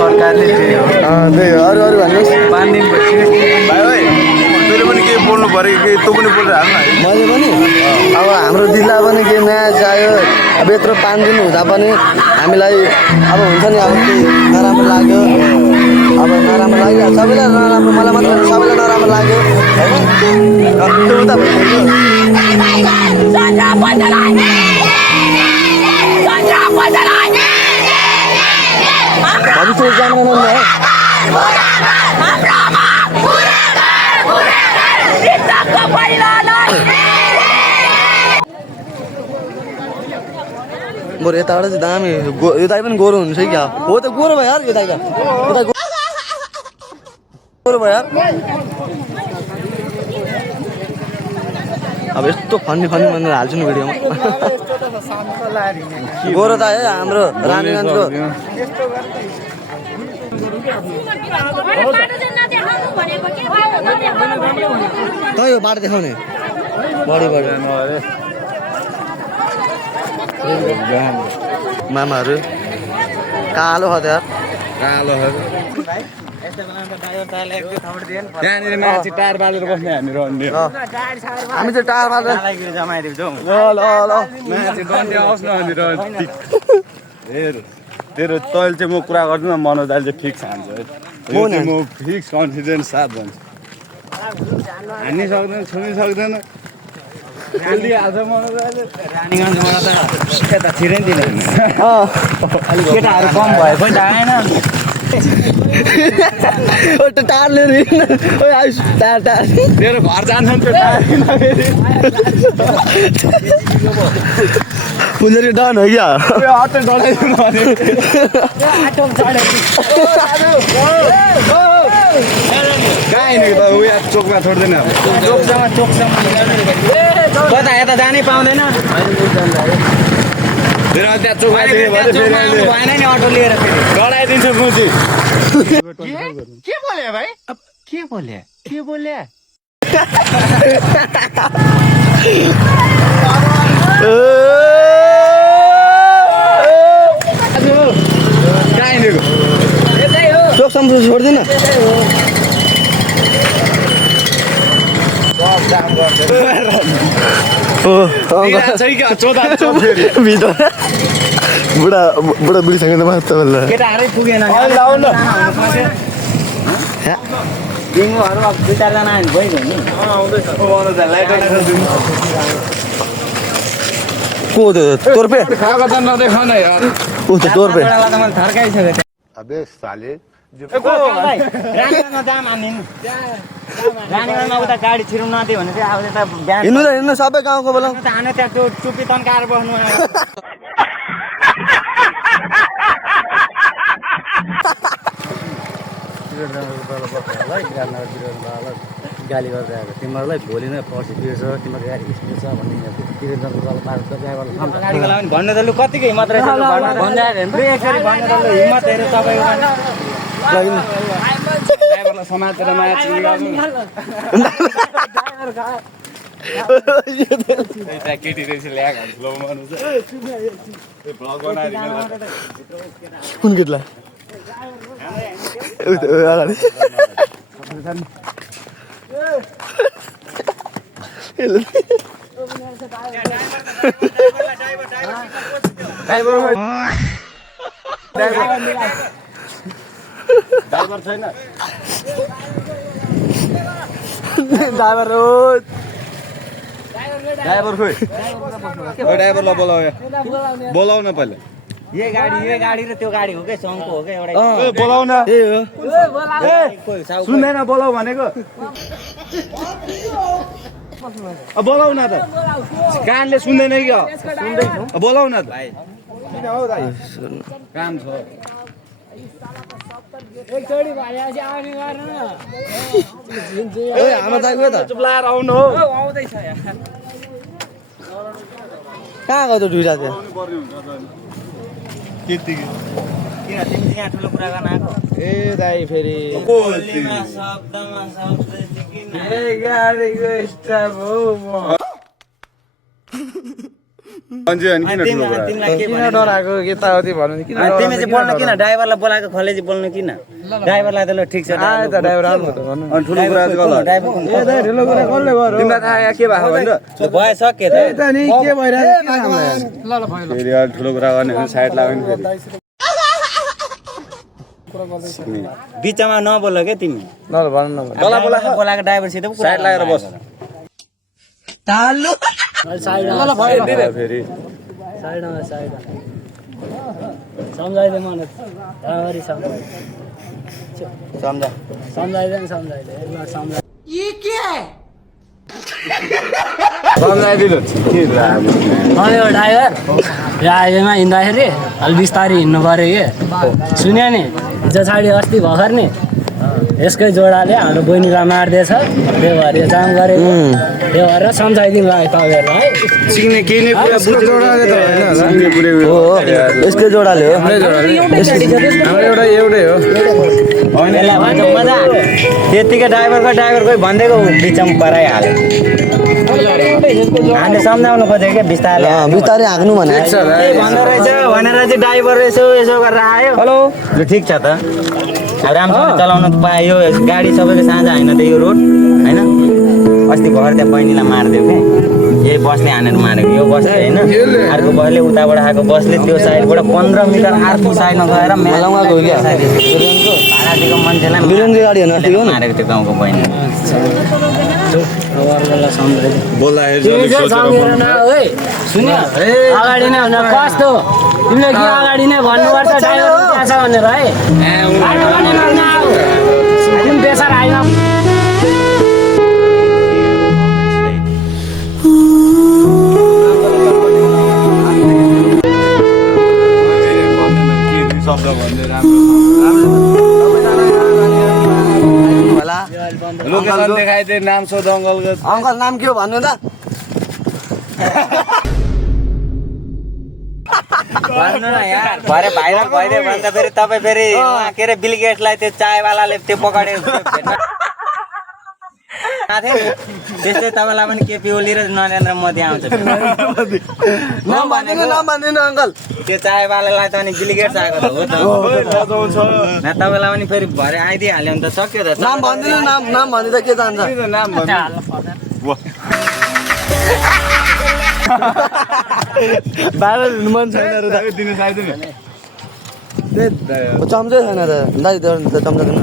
सरकारले अरू अरू भन्नुहोस् 5 दिन भाइ तैँले पनि केही बोल्नु पऱ्यो कि तँ पनि बोलेर हाल्न मैले पनि अब हाम्रो जिल्ला पनि के म्याच आयो अब यत्रो 5 दिन हुँदा पनि हामीलाई अब हुन्छ नि अब के नराम्रो लाग्यो अब नराम्रो लाग्यो सबैलाई नराम्रो मलाई मात्र सबैलाई नराम्रो लाग्यो होइन त्यो उता भइसक्यो भविष्य जानु है बरु यताबाट चाहिँ दामी यो दाइ पनि गोरो हुन्छ क्या हो त गोरो भयो यार यो दाइ गोरो भयो यार अब यस्तो फन्नी भनेर हाल्छु नि भिडियोमा गोरो त है हाम्रो रानीगञ्जको त यो बाटो देखाउने बढी मामाहरू कालो हतियार त्यहाँनिर माथि टार बालेर बस्ने हामी चाहिँ टार बालेर माथि डन्डी आओस् न तेरो तैँले चाहिँ म कुरा गर्छु न मनोज दाइले चाहिँ फिक्स हान्छ है म फिक्स कन्फिडेन्स साथ भन्छु हान्नु सक्दैन छुनु सक्दैन हालिहाल्छ मनोज दाइले रानीगञ्जबाट त यता छिरै दिँदैन केटाहरू कम भए पनि आएन टार लिएर टार तेरो घर जान्छ नि त्यो पुजेरी डन हो क्या अटो डढाइदिनु भने कहाँ हिँडेको त उयो चोकमा छोड्दैन कता यता जानै पाउँदैन त्यहाँ चोकमा भएन नि अटो लिएर डढाइदिन्छ मुजी के बोले भाइ के बोले कहाँ हिँडेको चोक सम्झु छोड्दिन बुढा बुढीसँग त मात्र केटाहरू पुगेन डिङ्गोहरू अब 2-4 जना आयो भइगयो नि को तोर्पे खाएको त नदेखाउन यार ऊ त तोर्पे मैले थर्काइसकेको अबे साले रानीगञ्जमा जाम हान्ने रानीगञ्जमा उता गाडी छिर्नु नदियो भने चाहिँ अब यता बिहान हिँड्नु सबै गाउँको बेला हाने त्यहाँ त्यो टुप्पी तन्काएर बस्नु गाली गर्दै आएको तिमीहरूलाई भोलि नै पर्सि बिर्छ तिम्रो गाडी स्पिड छ भन्ने गाडीको लागि भन्नु त लु कतिको हिम्मत रहेछ हिम्मत हेरेर तपाईँको ड्राइभरलाई समातेर माया केटी रहेछ ल्याएको कुन केटलाई ड्राइभर छैन ड्राइभर खोइ ड्राइभरलाई बोलाउ न पहिला यो गाडी र त्यो गाडी हो के सङ्घको हो के एउटा बोलाउ न सुन्दैन बोलाउ भनेको बोलाउ न त कानले सुन्दैन कि बोलाउ न त काम छ चुप्लाएर आउनु हो कहाँ गयो त ढुइरा त्यहाँ किन तिमी यहाँ ठुलो कुरा गर्न आएको ए दाइ फेरि मान्छे अनि किन ठुलो कुरा तिमीलाई के किन भन्नु डराएको यताउति भन्नु नि किन तिमी चाहिँ बोल्नु किन ड्राइभरलाई बोलाएको खलेजी बोल्नु किन ड्राइभरलाई त ल ठिक छ आयो त ड्राइभर आउनु त भन्नु अनि ठुलो कुरा चाहिँ गलत ड्राइभर ए दाइ ठुलो कुरा कसले गर्यो तिमीलाई थाहा यहाँ के भएको होइन भएछ के त त नि के भइरहेको फेरि अलिक ठुलो कुरा गर्ने भने साइड लाग्यो नि फेरि बिचमा नबोल के तिमी ल ल भन्नु न ड्राइभरलाई बोलाएको ड्राइभरसित पो कुरा साइड लागेर बस फेरि सम्झाइदे मलाई राम्ररी सम्झ सम्झाइदे एक बार सम्झाइ सम्झाइदिनु के यो ड्राइभर यो हाइवेमा हिँड्दाखेरि अलि बिस्तारै हिँड्नु पऱ्यो कि सुन्यो नि हिजो छाडि अस्ति भर्खर नि यसकै जोडाले हाम्रो बहिनीलाई मार्दैछ त्यो भएर यो जाम गरेको त्यो भएर सम्झाइदिनु लाग्यो तपाईँहरूलाई है सिक्ने केही नै कुरा जोडाले त होइन होला सिक्ने पुरै हो यसकै जोडाले हो हाम्रो एउटा एउटै हो यसलाई भन्छ मजा त्यतिकै ड्राइभर कोही भनिदिएको बिचमा पराइहाल्यो हामीले सम्झाउनु खोजेको क्या बिस्तारै बिस्तारै हाँक्नु भने के भन्दो रहेछ भनेर चाहिँ ड्राइभर यसो गरेर आयो हेलो ल ठिक छ त अब राम्रोसँग चलाउनु त पायो गाडी सबैको साझा होइन त यो रोड होइन अस्ति भर्खर त्यहाँ बहिनीलाई मारिदियो कि यही बसले हानेर मारेको यो बसले होइन अर्को बसले उताबाट आएको बसले त्यो साइडबाट 15 मिटर अर्को साइडमा गएर भाडा दिएको मान्छेलाई मारेको त्यो गाउँको बहिनी सुन्यो अगाडि नै भनेर कस्तो तिमीले कि अगाडि नै भन्नुपर्छ ड्राइभर त्यहाँ छ भनेर है तिमी बेसार आइन शब्द भन्दै लोकेसन देखाइदिए नाम सोध अङ्कलको अङ्कल नाम के हो भन्नु त भन्नु न यार भरे भाइरल भइदियो भने त फेरि तपाईँ फेरि उहाँ के अरे बिल गेट्सलाई त्यो चायवालाले त्यो पकाडेको त्यस्तै तपाईँलाई पनि केपी ओली र नरेन्द्र मोदी आउँछ नाम भन्दिनु अङ्कल त्यो चायवालालाई त अनि बिल गेट्स आएको त हो त न तपाईँलाई पनि फेरि भरे आइदिइहाल्यो भने त सक्यो त नाम भन्दिनु नाम भन्दिँदा के जान्छ नाम भाइरल हुनु मन छैन र दिनु चाहिँदैन चम्चै छैन र दाइ चम्चा दिनु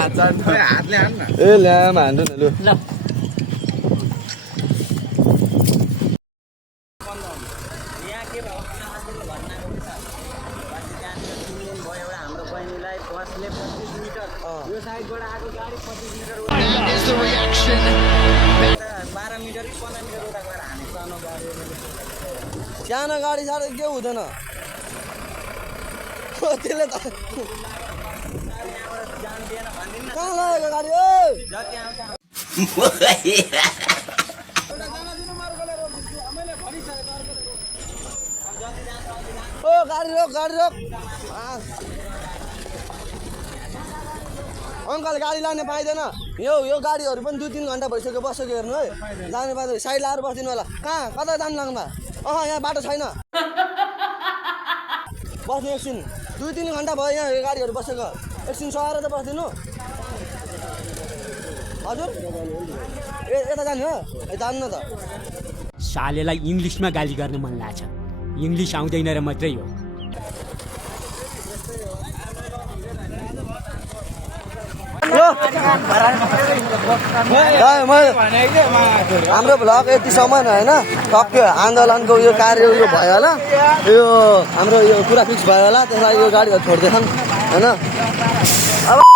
हातले हान्न ए ल्याम हान्छु न लु सानो गाडी साह्रो के हुँदैन त्यसले त कहाँ लगेको गाडी ओ गाडी रोक अङ्कल गाडी लाने पाइँदैन यो गाडीहरू पनि 2-3 घन्टा भइसक्यो बसेको हेर्नु है जानु पाइँदैन साइड लाएर बस्दिनु होला कहाँ कता जानु लाग्नु भयो यहाँ बाटो छैन बस्नु एकछिन 2-3 घन्टा भयो यहाँ यो गाडीहरू बसेको एकछिन सहाएर त बस्दिनु हजुर यता जानु हो जानु न त सालेलाई इङ्ग्लिसमा गाली गर्न मन लाग्छ इङ्ग्लिस आउँदैन र मात्रै हो हाम्रो भ्लग यतिसम्म होइन सक्यो आन्दोलनको यो कार्य यो भयो होला यो हाम्रो यो कुरा फिक्स भयो होला त्यसलाई यो गाडीहरू छोड्दैछन् होइन अब